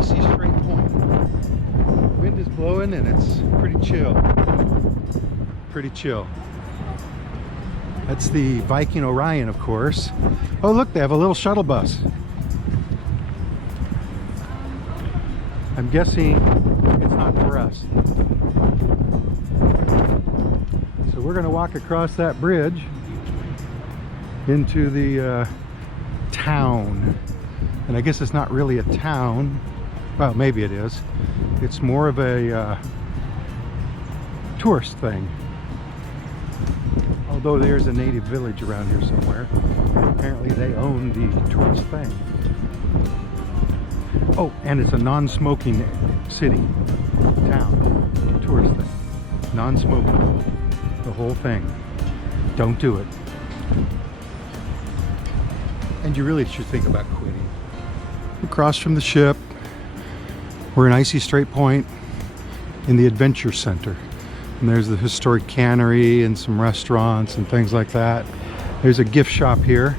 Icy Strait Point. Wind is blowing and it's pretty chill. Pretty chill. That's the Viking Orion, of course. Oh look, they have a little shuttle bus. I'm guessing it's not for us. So we're going to walk across that bridge into the town. And I guess it's not really a town. Well, maybe it is. It's more of a tourist thing. Although there's a native village around here somewhere. Apparently they own the tourist thing. Oh, and it's a non-smoking city, town, tourist thing. Non-smoking. The whole thing. Don't do it. And you really should think about quitting. Across from the ship, we're in Icy Strait Point in the Adventure Center. And there's the historic cannery and some restaurants and things like that. There's a gift shop here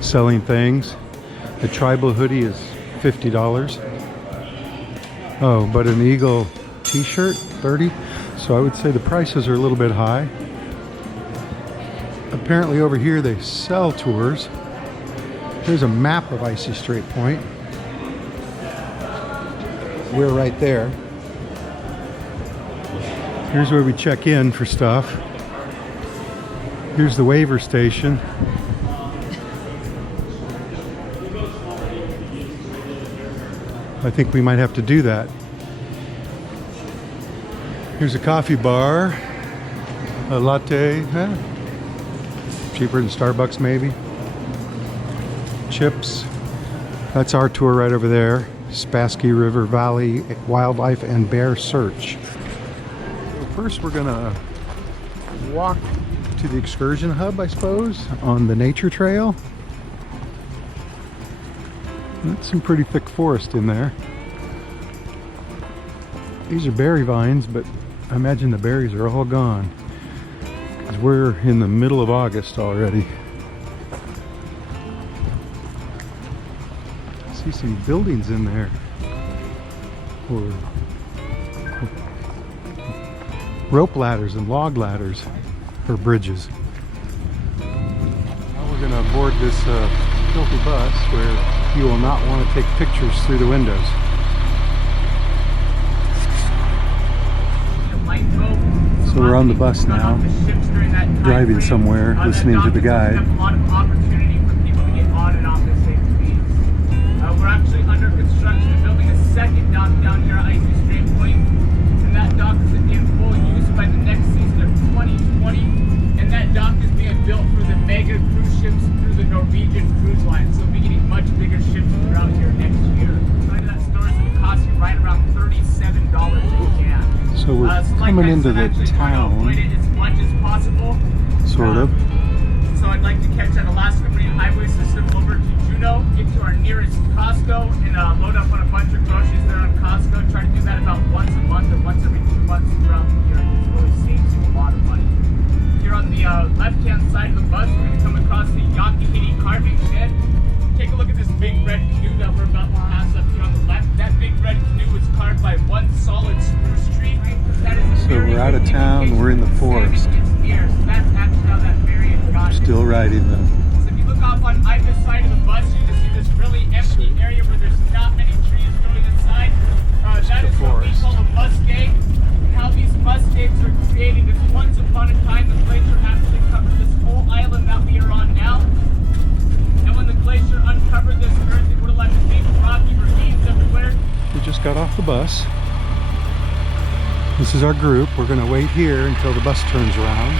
selling things. The tribal hoodie is $50. Oh, but an Eagle t-shirt, $30. So I would say the prices are a little bit high. Apparently over here they sell tours. There's a map of Icy Strait Point. We're right there. Here's where we check in for stuff. Here's the waiver station. I think we might have to do that. Here's a coffee bar. A latte, huh? Cheaper than Starbucks maybe. Chips. That's our tour right over there. Spasski River Valley Wildlife and Bear Search. So first we're gonna walk to the excursion hub, I suppose, on the nature trail. That's some pretty thick forest in there. These are berry vines, but I imagine the berries are all gone. 'Cause we're in the middle of August already. I see some buildings in there. Or rope ladders and log ladders for bridges. Now we're going to board this filthy bus where you will not want to take pictures through the windows. So we're on the bus now, driving somewhere, listening to the guide. We're actually under construction, building a second dock down here at Icy Strait Point, and that dock is in full use by the next season of 2020, and that dock is being built for the mega cruise ships through the Norwegian cruise line, so we'll be getting much bigger ships throughout here next year. That store is going to cost you right around $37 a can. So we're coming into the town, as much as possible. sort of. So I'd like to catch that Alaska Marine Highway system over to Juneau, get to our nearest Costco, and load up on a bunch of groceries there on Costco. Try to do that about once a month or once every 2 months throughout the year. It really saves you a lot of money. Here on the left-hand side of the bus, we're going to come across the Yakihiti carving shed. Take a look at this big red canoe that we're about to pass up here on the left. That big red canoe was carved by one solid spruce tree. So we're out of town, we're in the forest. Still riding them. So if you look off on either side of the bus, you can see this really empty area where there's not many trees growing inside. That is what we call a muskeg. How these muskegs are created is once upon a time the glacier actually covered this whole island that we are on now. And when the glacier uncovered this earth, it would have left big rocky ravines everywhere. We just got off the bus. This is our group. We're going to wait here until the bus turns around.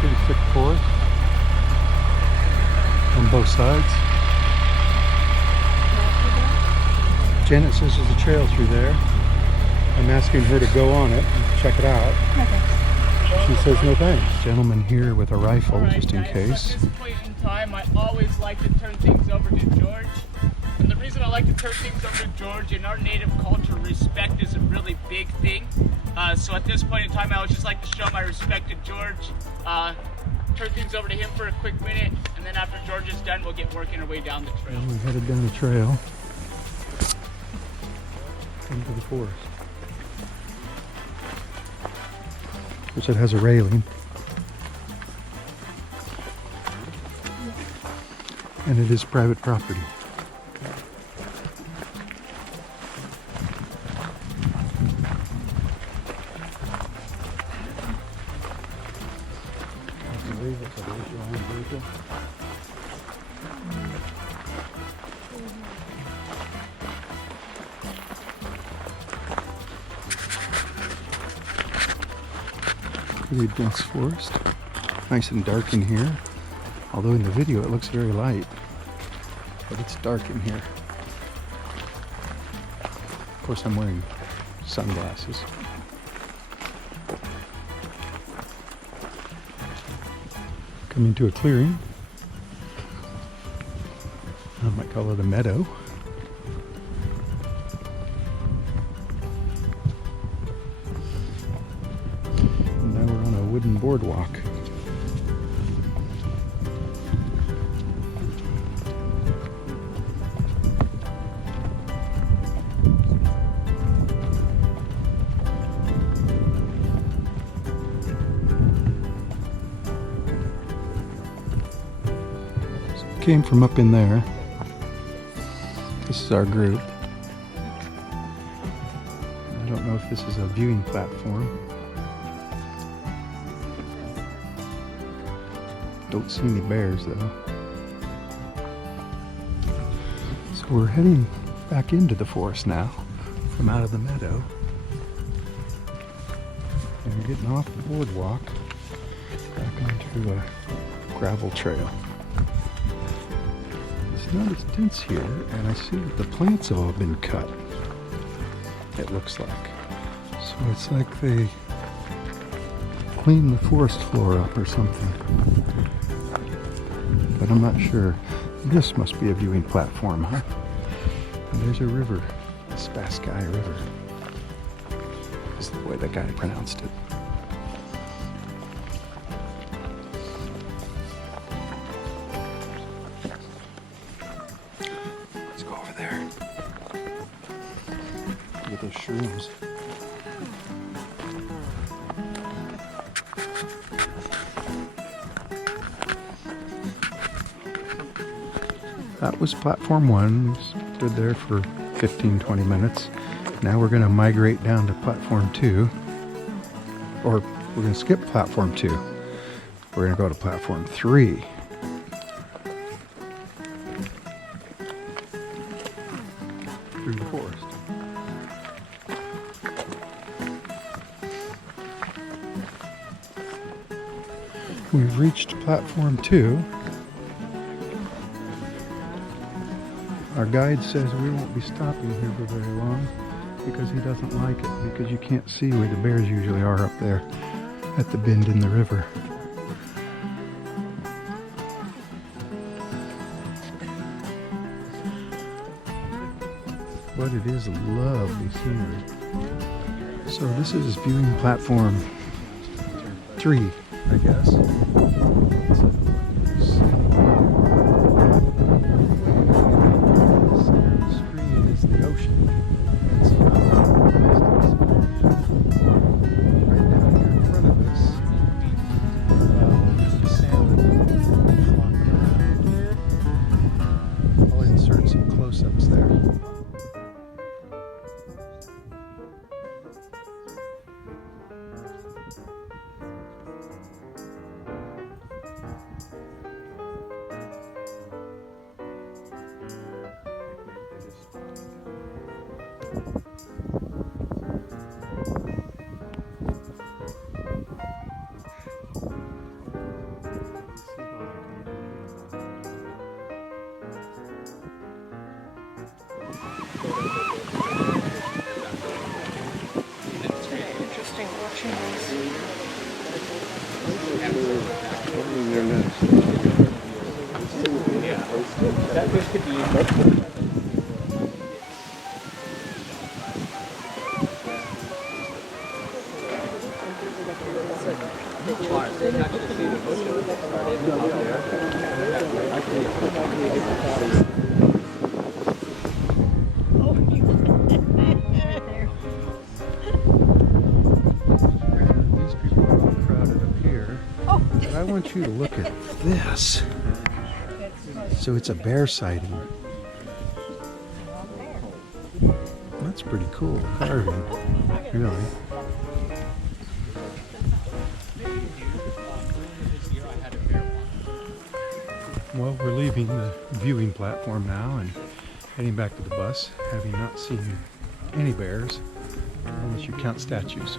Pretty thick forest on both sides. Janet says there's a trail through there. I'm asking her to go on it and check it out. Okay. She says no thanks. Gentleman here with a rifle, All right, just in guys, case. So at this point in time, I always like to turn things over to George. And the reason I like to turn things over to George, in our native culture, respect is a really big thing. So at this point in time, I would just like to show my respect to George. Turn things over to him for a quick minute, and then after George George's done, we'll get working our way down the trail. And we headed down the trail into the forest, which it has a railing, and it is private property. Pretty dense forest. Nice and dark in here. Although in the video it looks very light. But it's dark in here. Of course I'm wearing sunglasses. Coming to a clearing. I might call it a meadow. And now we're on a wooden boardwalk. Came from up in there. This is our group. I don't know if this is a viewing platform. Don't see any bears though. So we're heading back into the forest now from out of the meadow. And we're getting off the boardwalk back onto a gravel trail. Not as dense here, and I see that the plants have all been cut, it looks like. So it's like they cleaned the forest floor up or something. But I'm not sure. This must be a viewing platform, huh? And there's a river, the Spasski River. Is the way that guy pronounced it. Look at those shrooms. That was platform 1. We stood there for 15-20 minutes. Now we're going to migrate down to platform 2. Or we're going to skip platform 2. We're going to go to platform 3. Through the forest. We've reached platform 2. Our guide says we won't be stopping here for very long because he doesn't like it, because you can't see where the bears usually are up there at the bend in the river. But it is lovely scenery. So this is viewing platform 3, I guess. The screen is the ocean. And some right down here in front of us, the salmon flopping around. I'll insert some close-ups there. Interesting watching these. That fish could be These people are all crowded up here. But I want you to look at this. So it's a bear sighting. That's pretty cool carving, really. Well, we're leaving the viewing platform now and heading back to the bus, having not seen any bears, unless you count statues.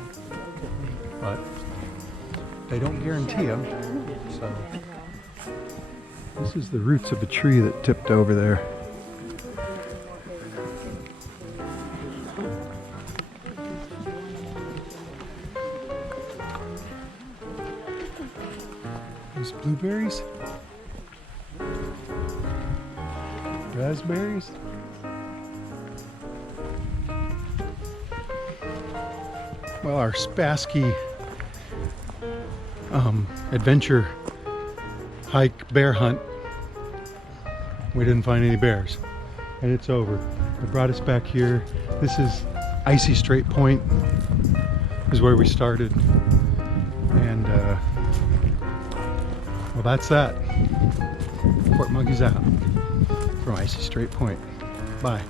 But they don't guarantee them, so this is the roots of a tree that tipped over there. There's blueberries, raspberries. Well, our Spasski adventure hike bear hunt, we didn't find any bears, and it's over. They brought us back here. This is Icy Strait Point, is where we started, and well, that's that. Fort Monkey's out from Icy Strait Point. Bye.